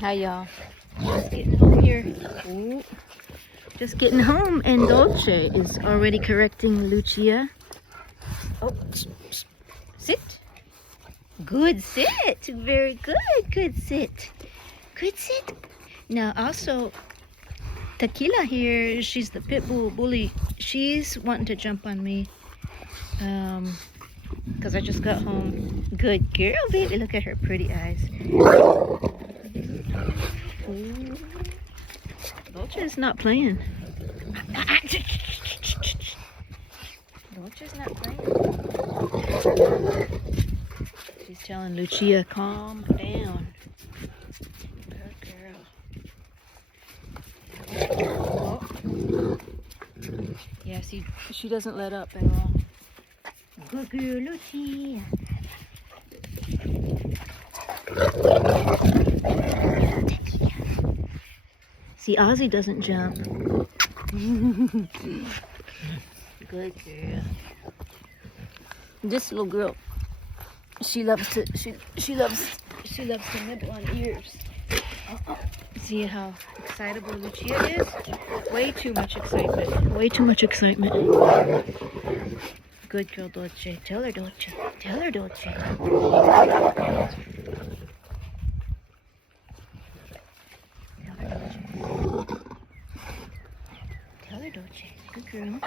Hi y'all. Just getting home here. Ooh. Just getting home, and Dolce is already correcting Lucia. Oh, sit. Good sit. Very good. Good sit. Good sit. Now also, Tekilla here, she's the Pitbull bully. She's wanting to jump on me. Because I just got home. Good girl, baby. Look at her pretty eyes. Ooh. Dolce is not playing. Dolce's not playing. She's telling Lucia, calm down. Good girl. Oh. Yeah, see, she doesn't let up at all. Good girl, Lucia. See, Ozzy doesn't jump. Good girl. This little girl, she loves to nibble on ears. See how excitable Lucia is? Way too much excitement. Way too much excitement. Good girl, Dolce. Tell her, Dolce. Tell her, Dolce. Tell her, Dolce. Good girl.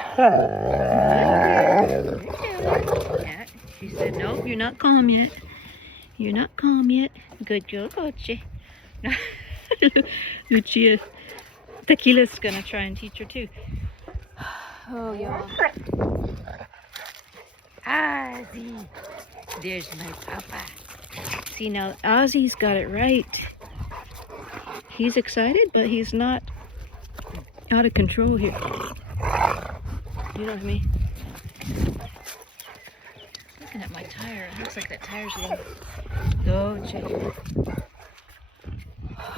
Yeah, she said, nope, you're not calm yet. You're not calm yet. Good girl, Dolce. Lucia. Tequila's gonna try and teach her too. Oh, y'all. Ozzy. There's my papa. See, now Ozzy's got it right. He's excited, but he's not out of control here. You know what I mean? Looking at my tire. It looks like that tire's low. Dolce.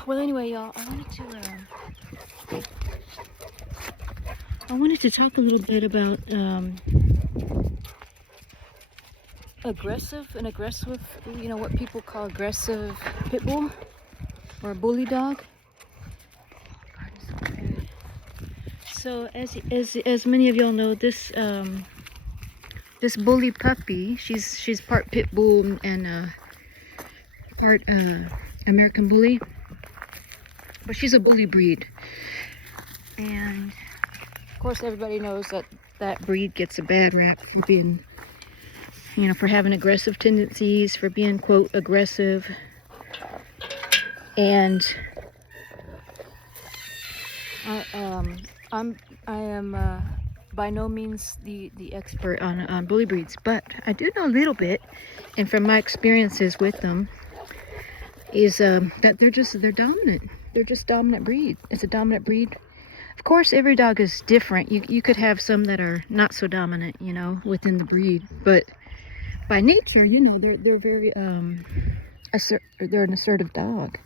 Well, anyway, y'all, I wanted to talk a little bit about aggressive, you know, what people call aggressive pit bull or a bully dog. So as many of y'all know, this bully puppy, she's part pit bull and part American bully, but she's a bully breed, and of course everybody knows that breed gets a bad rap for being, you know, for having aggressive tendencies, for being, quote, aggressive. And I am by no means the expert on bully breeds, but I do know a little bit, and from my experiences with them is that they're dominant. They're just dominant breed. It's a dominant breed. Of course, every dog is different. You could have some that are not so dominant, you know, within the breed, but by nature, you know, they're very they're an assertive dog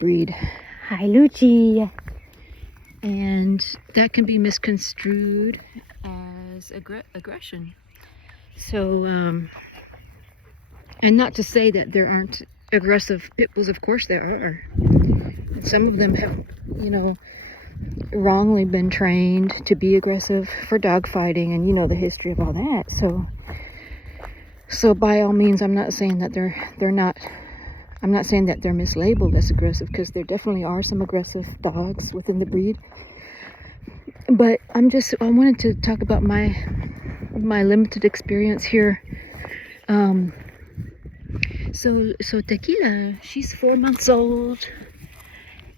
breed. Hi, Lucia. And that can be misconstrued as aggression. So, and not to say that there aren't aggressive pit bulls. Of course there are. And some of them have, you know, wrongly been trained to be aggressive for dog fighting, and you know the history of all that. So by all means, I'm not saying that they're not. I'm not saying that they're mislabeled as aggressive, because there definitely are some aggressive dogs within the breed. But I wanted to talk about my limited experience here. So Tekilla, she's 4 months old,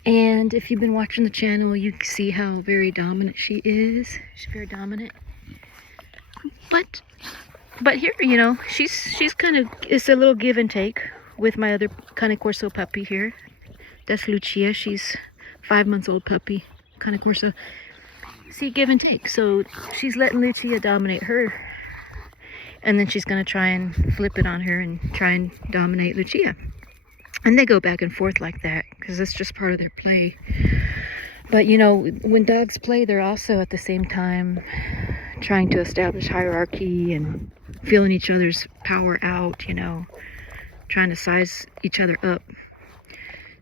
and if you've been watching the channel, you can see how very dominant she is. She's very dominant. But here, you know, she's kind of, it's a little give and take with my other Cane Corso puppy here. That's Lucia. She's 5 months old puppy, Cane Corso. See, give and take. So she's letting Lucia dominate her, and then she's gonna try and flip it on her and try and dominate Lucia. And they go back and forth like that because it's just part of their play. But you know, when dogs play, they're also at the same time trying to establish hierarchy and feeling each other's power out, you know, trying to size each other up.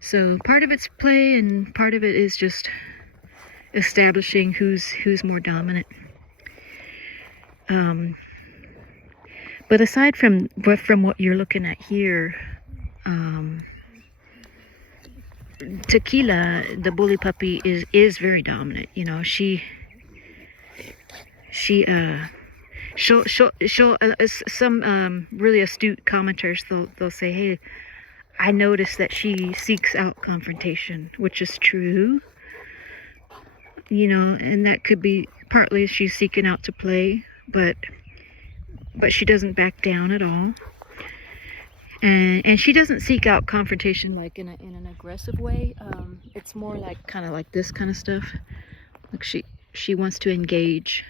So part of it's play, and part of it is just establishing who's more dominant. But aside from what you're looking at here, Tekilla, the bully puppy, is very dominant. You know, she'll some really astute commenters, they'll say, hey, I notice that she seeks out confrontation, which is true. You know, and that could be partly she's seeking out to play, but she doesn't back down at all. And she doesn't seek out confrontation like in an aggressive way. It's more like kind of like this kind of stuff. Like she wants to engage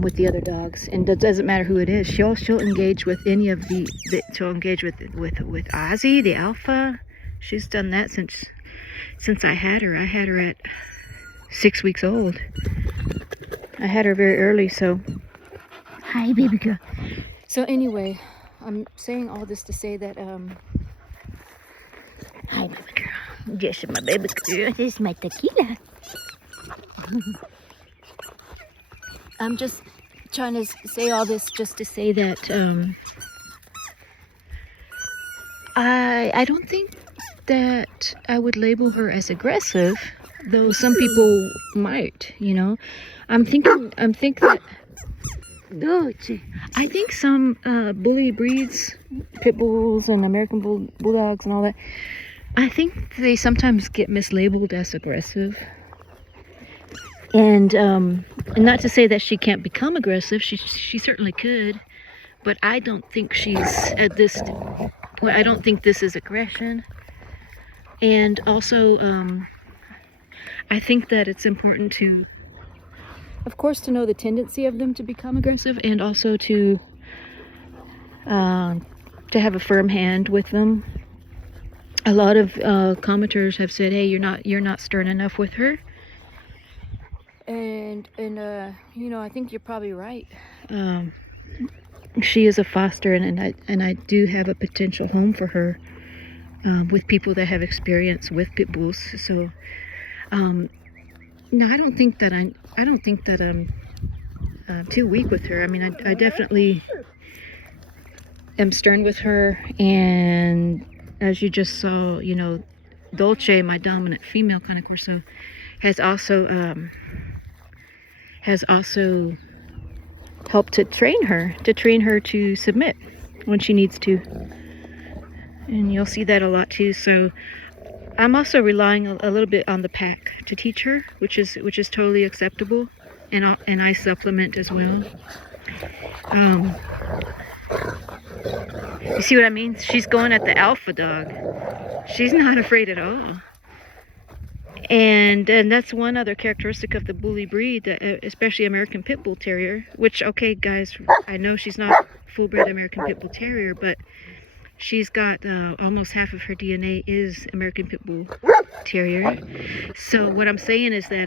with the other dogs, and it doesn't matter who it is. She'll engage with any of she'll engage with Ozzy, the alpha. She's done that since I had her. I had her at 6 weeks old. I had her very early, so hi, baby girl. So anyway, I'm saying all this to say that hi, baby girl. Yes, my baby girl. This is my Tekilla. I'm just trying to say all this just to say that I don't think that I would label her as aggressive, though some people might, you know. I think some bully breeds, Pitbulls and American Bulldogs and all that, I think they sometimes get mislabeled as aggressive. And not to say that she can't become aggressive, she certainly could, but I don't think she's at this point. I don't think this is aggression. And also, I think that it's important to, of course, to know the tendency of them to become aggressive, and also to have a firm hand with them. A lot of commenters have said, "Hey, you're not stern enough with her." And you know, I think you're probably right. She is a foster, and I do have a potential home for her with people that have experience with pit bulls. So no, I don't think that I'm too weak with her. I mean, I definitely am stern with her, and as you just saw, you know, Dolce, my dominant female Cane Corso, has also helped to train her to submit when she needs to, and you'll see that a lot too. So I'm also relying a little bit on the pack to teach her, which is totally acceptable, and I supplement as well. You see what I mean? She's going at the alpha dog. She's not afraid at all. And that's one other characteristic of the bully breed, especially American Pit Bull Terrier, which, okay, guys, I know she's not full-bred American Pit Bull Terrier, but she's got almost half of her DNA is American Pit Bull Terrier. So what I'm saying is that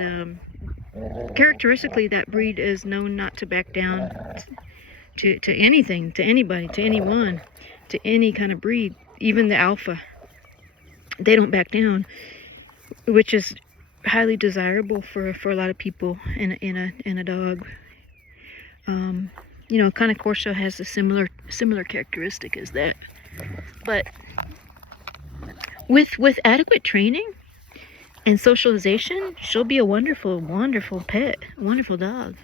characteristically, that breed is known not to back down to anything, to anybody, to anyone, to any kind of breed, even the alpha. They don't back down, which is highly desirable for a lot of people in a dog. You know, Cane Corso has a similar characteristic as that. But with adequate training and socialization, she'll be a wonderful pet, wonderful dog.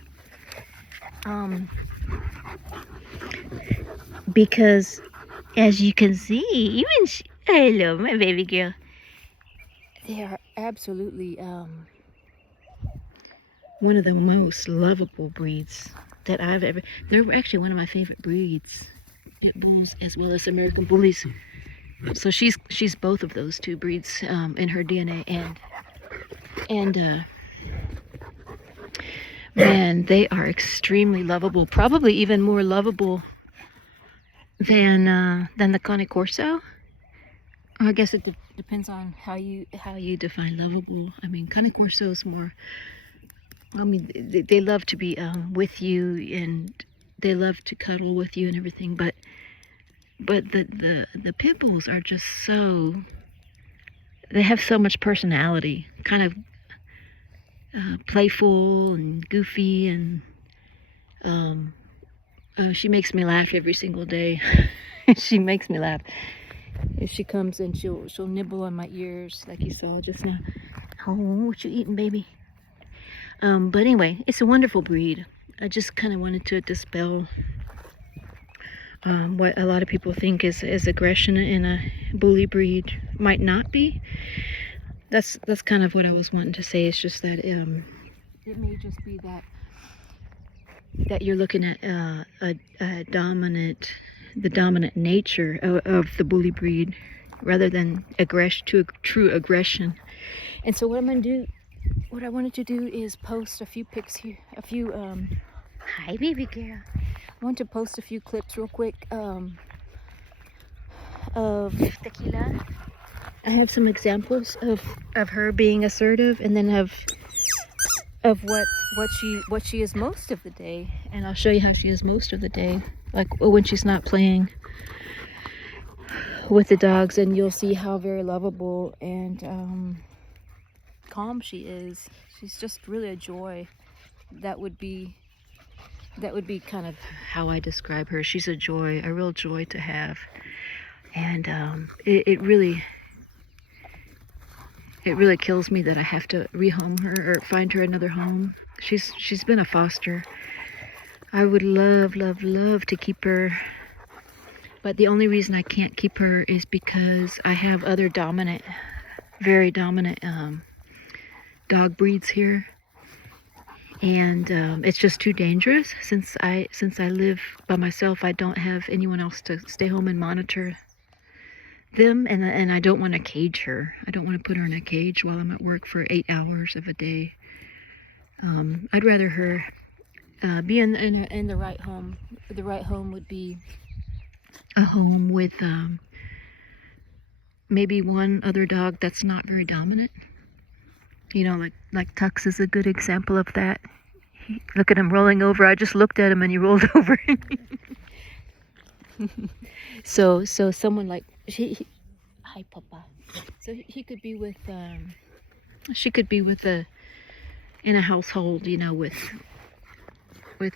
Because as you can see, even hello, my baby girl. They are absolutely one of the most lovable breeds that I've ever. They're actually one of my favorite breeds, pit bulls as well as American bullies. So she's both of those two breeds in her DNA, and man, they are extremely lovable. Probably even more lovable than the Cane Corso. I guess it depends on how you define lovable. I mean, Cane Corso is more. I mean, they love to be with you, and they love to cuddle with you and everything. But the pit bulls are just so they have so much personality, kind of playful and goofy, and she makes me laugh every single day. She makes me laugh. If she comes in, she'll nibble on my ears like you saw just now. Oh, what you eating, baby? But anyway, it's a wonderful breed. I just kind of wanted to dispel what a lot of people think is aggression in a bully breed might not be. That's kind of what I was wanting to say. It's just that it may just be that you're looking at a dominant, the dominant nature of the bully breed, rather than true aggression. And so what I'm gonna do, what I wanted to do is post a few pics here, a few hi baby girl. I want to post a few clips real quick of Tekilla. I have some examples of her being assertive, and then of what she is most of the day, and I'll show you how she is most of the day, like when she's not playing with the dogs, and you'll see how very lovable and calm she is. She's just really a joy. That would be kind of how I describe her. She's a joy, a real joy to have, and it really kills me that I have to rehome her or find her another home. She's been a foster. I would love to keep her, but the only reason I can't keep her is because I have other dominant, very dominant dog breeds here, and it's just too dangerous. Since I live by myself, I don't have anyone else to stay home and monitor them, and I don't want to cage her. I don't want to put her in a cage while I'm at work for 8 hours of a day. I'd rather her be in the right home. The right home would be a home with maybe one other dog that's not very dominant. You know, like Tux is a good example of that. Look at him rolling over. I just looked at him and he rolled over. So someone like hi Papa. So he could be with she could be with in a household, you know, with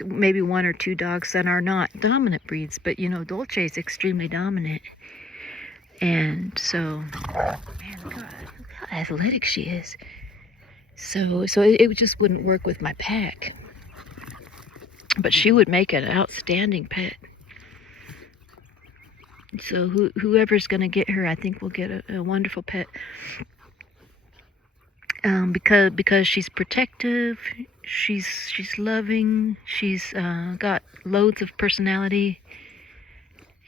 maybe one or two dogs that are not dominant breeds, but you know, Dolce is extremely dominant. And so, man, look how athletic she is. So it just wouldn't work with my pack. But she would make an outstanding pet. So whoever's going to get her, I think will get a wonderful pet. Because she's protective, she's loving, she's got loads of personality,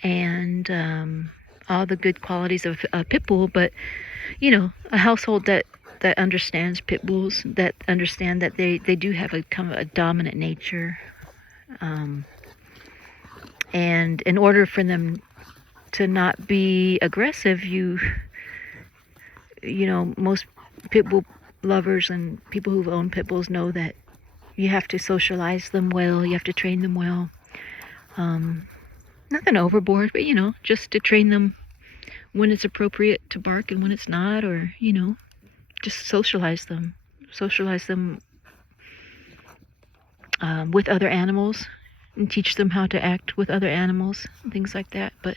and all the good qualities of a Pitbull. But you know, a household that understands Pitbulls, that understand that they do have a kind of a dominant nature, and in order for them to not be aggressive, you know, most Pitbull lovers and people who've owned Pitbulls know that you have to socialize them well, you have to train them well. Nothing overboard, but you know, just to train them when it's appropriate to bark and when it's not, or you know, just socialize them with other animals, and teach them how to act with other animals, things like that. But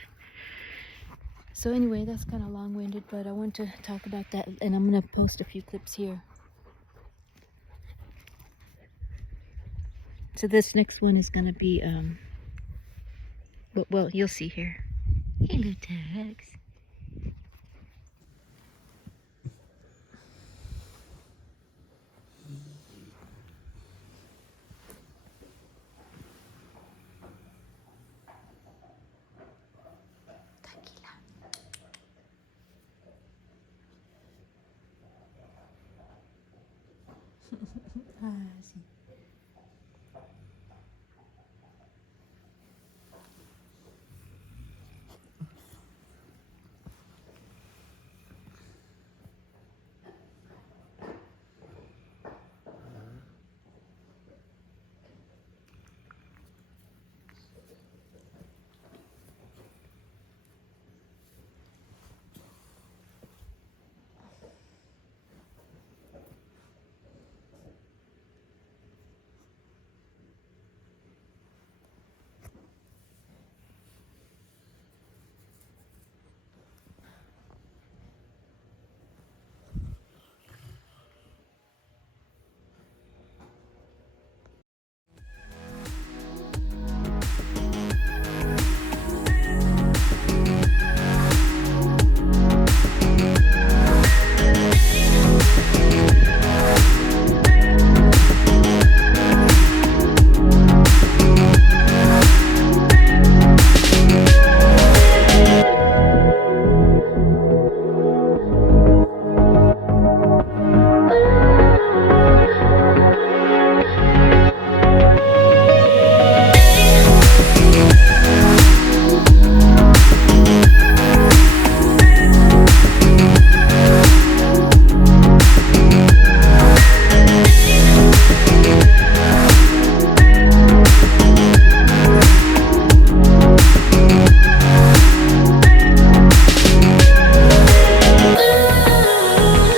so anyway, that's kind of long-winded, but I want to talk about that, and I'm going to post a few clips here. So this next one is going to be, well, you'll see here. Hello, Tux. Ah, sí.